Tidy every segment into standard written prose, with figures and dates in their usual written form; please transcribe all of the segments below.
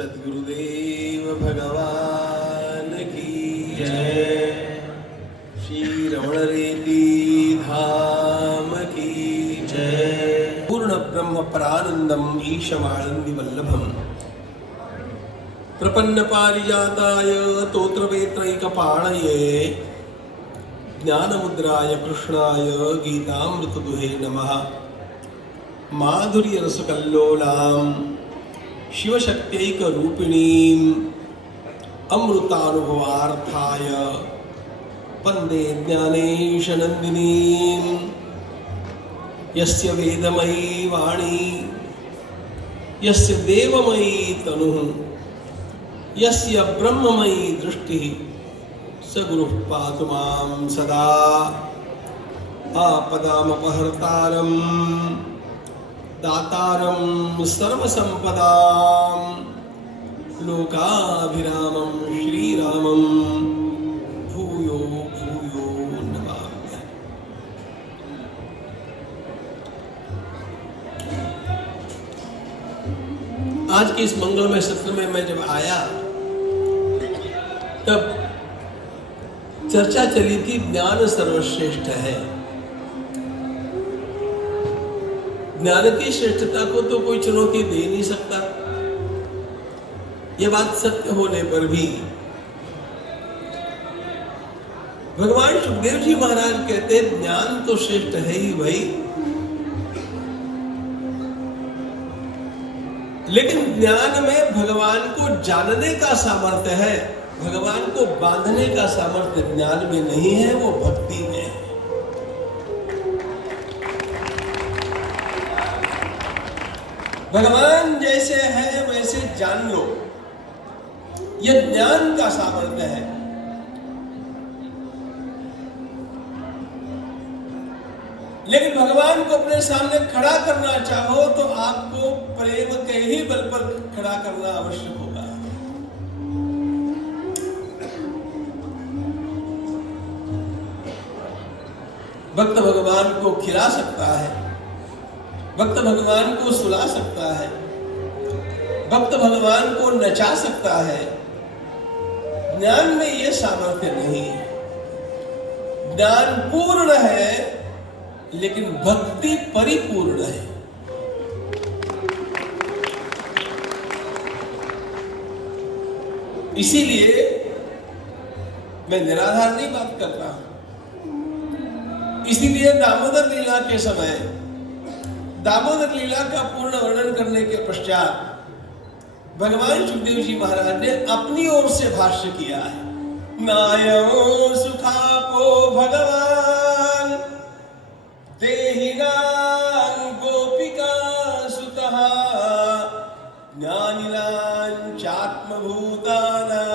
सद्गुरुदेव भगवान की जय। श्री रमणरेती धाम की जय। पूर्ण ब्रह्म परानंदम ईशमानंदी वल्लभम प्रपन्न पारिजाताय तोत्रवेत्रैकपाणये ज्ञानमुद्राय कृष्णाय गीतामृतदुहे नमः। माधुर्य रसकल्लोलां शिवशक्त्यैक रूपिणीं अमृतानुभवार्थाय वन्दे ज्ञानेश नन्दिनीं। यस्य वेदमयी वाणी यस्य देवमयी तनुः यस्य ब्रह्ममयी दृष्टिः स गुरुः पातु मां सदा। आपदामपहर्तारं दातारं सर्वसंपदां लोकाभिरामं श्रीरामं भूयो भूयो नमामि। आज के इस मंगलमय सत्र में मैं जब आया तब चर्चा चली थी ज्ञान सर्वश्रेष्ठ है। ज्ञान की श्रेष्ठता को तो कोई चुनौती दे नहीं सकता। यह बात सत्य होने पर भी भगवान सुखदेव जी महाराज कहते ज्ञान तो श्रेष्ठ है ही भाई, लेकिन ज्ञान में भगवान को जानने का सामर्थ्य है, भगवान को बांधने का सामर्थ्य ज्ञान में नहीं है, वो भक्ति में है। भगवान जैसे है वैसे जान लो, यह ज्ञान का सामर्थ्य है। लेकिन भगवान को अपने सामने खड़ा करना चाहो तो आपको प्रेम के ही बल पर खड़ा करना आवश्यक होगा। भक्त भगवान को खिला सकता है, भक्त भगवान को सुला सकता है, भक्त भगवान को नचा सकता है। ज्ञान में यह सामर्थ्य नहीं है। ज्ञान पूर्ण है लेकिन भक्ति परिपूर्ण है। इसीलिए मैं निराधार नहीं बात कर रहा हूं। इसीलिए दामोदर लीला के समय दामोदर लीला का पूर्ण वर्णन करने के पश्चात भगवान सुखदेव जी महाराज ने अपनी ओर से भाष्य किया है। नायो सुखापो भगवान देहिनां गोपिका सुतः ज्ञानिनां चात्मभूतानां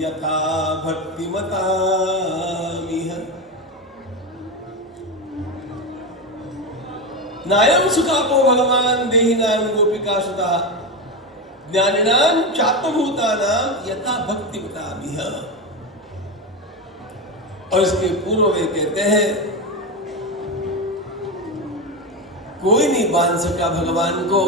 यथा भक्तिमतामिह। नायम सुखापो भगवान देहिनां गोपिका सुतः ज्ञानिनां चात्मभूतानां यथा भक्तिमतामिह। और इसके पूर्व वे कहते हैं कोई नहीं बांध सका भगवान को,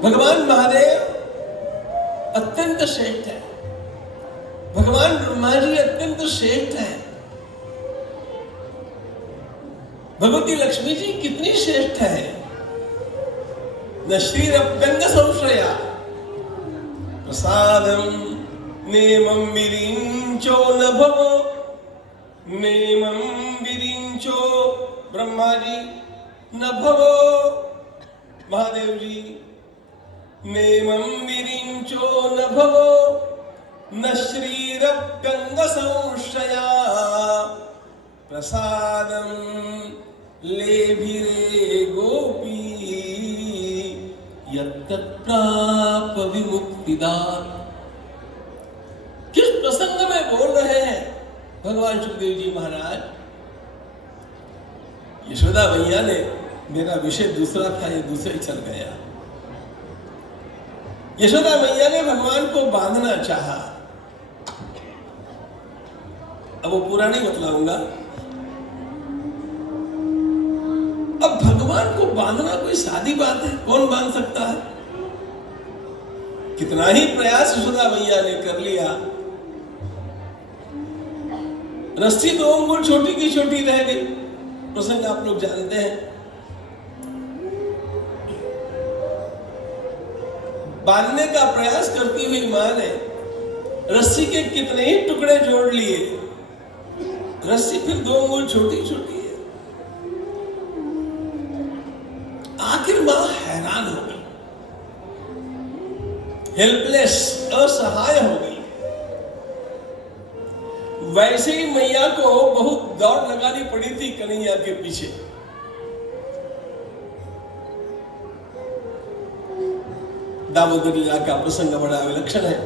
भगवान महादेव अत्यंत श्रेष्ठ है, भगवान ब्रह्मा जी अत्यंत श्रेष्ठ है, भगवती लक्ष्मी जी कितनी श्रेष्ठ है। न श्रीरप्यंग संश्रया प्रसादम नेमं विरिंचो न भवो। नेमं विरिंचो ब्रह्मा जी न भवो महादेव जी। नेमं विरिंचो न भवो न श्रीरप्यंग संशया प्रसादं लेभिरे गोपी यत्तत्प्राप विमुक्तिदात्। किस प्रसंग में बोल रहे हैं भगवान सुखदेव जी महाराज? यशोदा मैया ने, मेरा विषय दूसरा था, ये दूसरे चल गया। यशोदा मैया ने भगवान को बांधना चाहा, अब वो पूरा नहीं बतलाऊंगा। अब भगवान को बांधना कोई सादी बात है? कौन बांध सकता है? कितना ही प्रयास यशोदा मैया ने कर लिया, रस्सी 2 अंगुल छोटी की छोटी रह गई। प्रसंग आप लोग जानते हैं। बांधने का प्रयास करती हुई मां ने रस्सी के कितने ही टुकड़े जोड़ लिए, रस्सी फिर 2 अंगुल छोटी छोटी है। आखिर मां हैरान हो गई, हेल्पलेस, असहाय हो गई। वैसे ही मैया को बहुत दौड़ लगानी पड़ी थी कन्हैया के पीछे। दामोदर लीला का प्रसंग बड़ा विलक्षण है।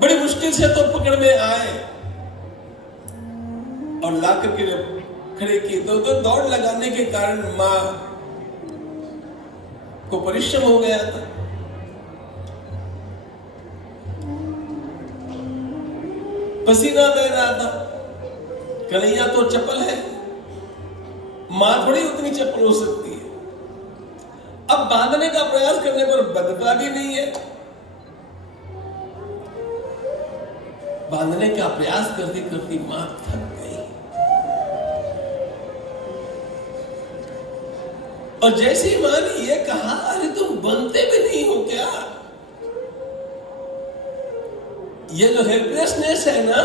बड़ी मुश्किल से तो पकड़ में आए और लाकर के खड़े किए। दो दौड़ लगाने के कारण मां को परिश्रम हो गया था। पसीना बह रहा था। कन्हैया तो चप्पल है, मां थोड़ी उतनी चप्पल हो सकती है। अब बांधने का प्रयास करने पर बंधता भी नहीं है। बांधने का प्रयास करती करती मां थक गई और जैसे ही मां ने यह कहा, अरे तुम बनते भी नहीं हो क्या? ये जो हेल्पलेसनेस है ना,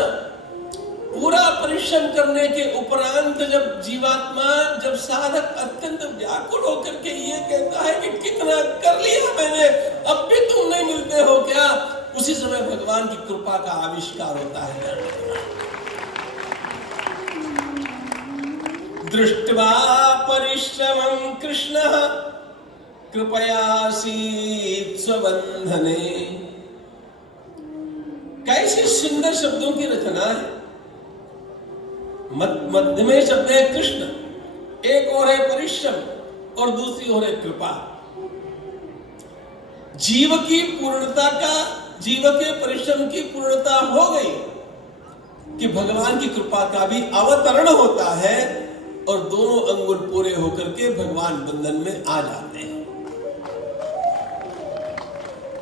पूरा परिश्रम करने के उपरांत जब जीवात्मा, जब साधक अत्यंत व्याकुल होकर के ये कहता है कि कितना कर लिया मैंने, अब भी तुम नहीं मिलते हो क्या? उसी समय भगवान की कृपा का आविष्कार होता है। दृष्ट्वा परिश्रमं कृष्णः कृपयासीत् स्वबंधने। कैसे सुंदर शब्दों की रचना है। मध्य में शब्द है कृष्ण, एक और है परिश्रम और दूसरी ओर है कृपा। जीव की पूर्णता का, जीव के परिश्रम की पूर्णता हो गई कि भगवान की कृपा का भी अवतरण होता है और दोनों अंगुल पूरे होकर के भगवान बंधन में आ जाते हैं।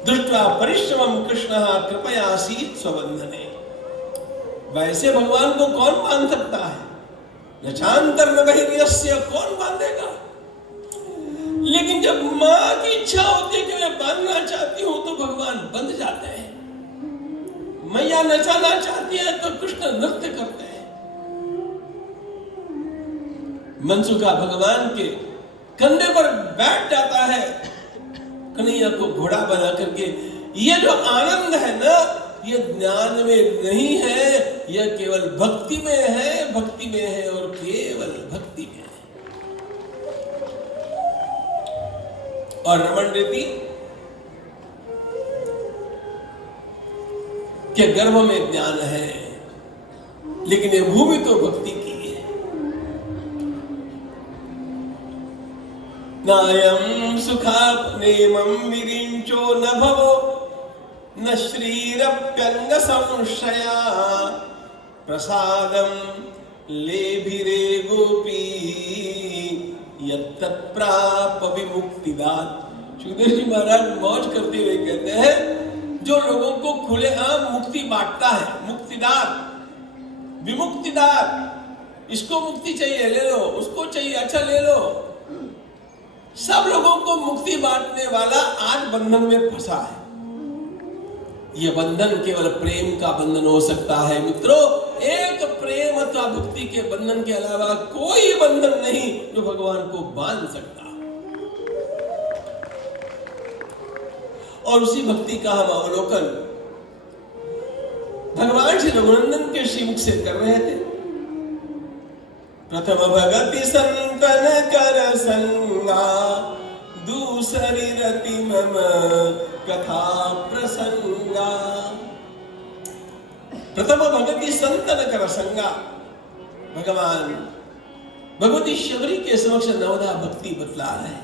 दृष्ट्वा परिश्रमं कृष्णः कृपयासीत् स्वबंधने। वैसे भगवान को कौन बांध सकता है? न चांतर न बहिर्यस्य, कौन बांधेगा? लेकिन जब मां की इच्छा होती है कि मैं बांधना चाहती हूं तो भगवान बंध जाते हैं। मैया नचाना चाहती है तो कृष्ण नृत्य करते हैं। मनसुखा भगवान के कंधे पर बैठ जाता है, कन्हैया को घोड़ा बना करके। ये जो आनंद है ना, ये ज्ञान में नहीं है, यह केवल भक्ति में है, भक्ति में है और केवल भक्ति में है। और रमण रीति के गर्भ में ज्ञान है, लेकिन यह भूमि तो भक्ति की है। नायं सुखाप्नेमं विरिञ्चो न भवो न श्रीरप्यंग संशया प्रसादं लेभिरे गोपी यत्तत्प्राप विमुक्तिदात। सुखदेव जी महाराज मौज करते हुए कहते हैं, जो लोगों को खुलेआम मुक्ति बांटता है, मुक्तिदार, विमुक्तिदार, इसको मुक्ति चाहिए ले लो, उसको चाहिए अच्छा ले लो, सब लोगों को मुक्ति बांटने वाला आज बंधन में फंसा है। यह बंधन केवल प्रेम का बंधन हो सकता है मित्रों। एक प्रेम अथवा भक्ति के बंधन के अलावा कोई बंधन नहीं जो भगवान को बांध सकता। और उसी भक्ति का हम अवलोकन भगवान श्री रघुनंदन के श्रीमुख से कर रहे थे। प्रथम भगति संतन कर संगा, दूसरी रति मम कथा प्रसंगा। प्रथम भगति संतन कर संगा, भगवान भगवती शबरी के समक्ष नवधा भक्ति बतला रहे।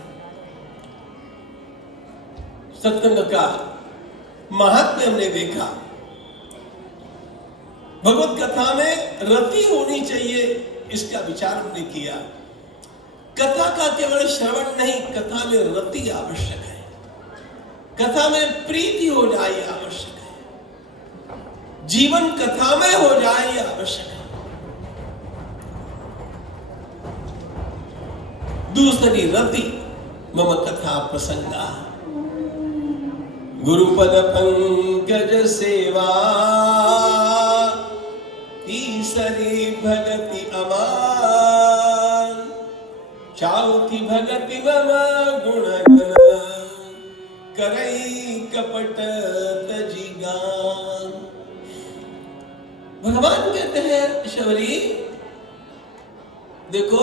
सत्संग का महात्म्य हमने देखा। भगवत कथा में रति होनी चाहिए, इसका विचार हमने किया। कथा का केवल श्रवण नहीं, कथा में रति आवश्यक है, कथा में प्रीति हो जाए आवश्यक है, जीवन कथा में हो जाए आवश्यक है। दूसरी रति मम कथा प्रसंगा, गुरुपद पंकज सेवा, तीसरी भगति अमान, चौथी भगति मम गुणगण, करई कपट तजी गान। भगवान कहते हैं शबरी देखो,